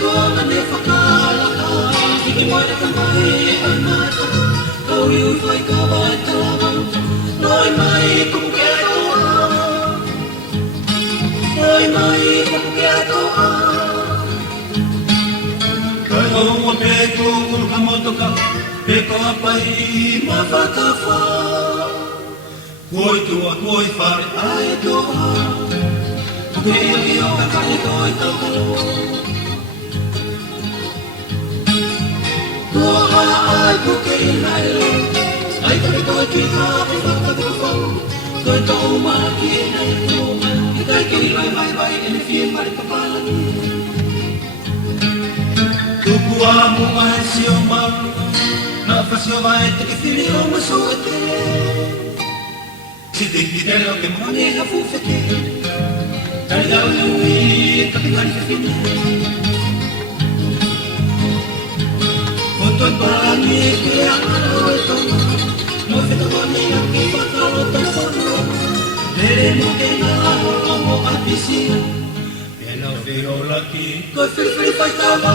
kona ne whakalaka, hiki mai na kamai anata, kau riu whai ka wai talamanta, noi mai kuku ke toa. Noi mai kuku ke toa. Kai aua peko ulu ka motoka, peko apai ma whakawha. Koi tua, koi whare ai toa. Kei aki o ka kai koi taukalo. Kua ai puke i naile, ai kare koi ki hape whakatawhau. Koi tau maa ki e nei tōma, i kai kei lai vai vai e ne whie mare papalani. Tuku a mua he si o maru, na whasi o vai te ki whiri o masoate. Si te ki tele o ke mane ha fuwhete, tari au le ui e ka pingari ka whine. Toi parangi e ke angaro e tonga, moi wheta mani a ki whakaro tau whanua. Mere mo ke ngā loho a pisia, e nau whiro laki, koi whiri whai tawa.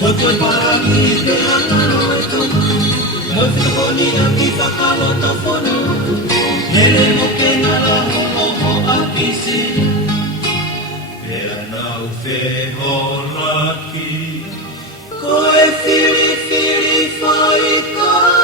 Toi parangi e ke angaro e tonga, moi wheta mani a ki whakaro tau whanua. Mere mo ke ngā loho a pisia, e nau whiro laki, koe whiri whiri whai kawa.